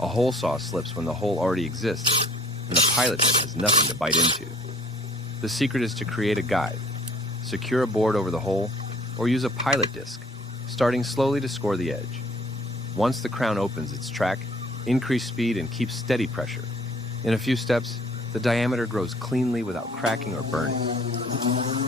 A hole saw slips when the hole already exists, and the pilot bit has nothing to bite into. The secret is to create a guide, secure a board over the hole, or use a pilot disc, starting slowly to score the edge. Once the crown opens its track, increase speed and keep steady pressure. In a few steps, the diameter grows cleanly without cracking or burning.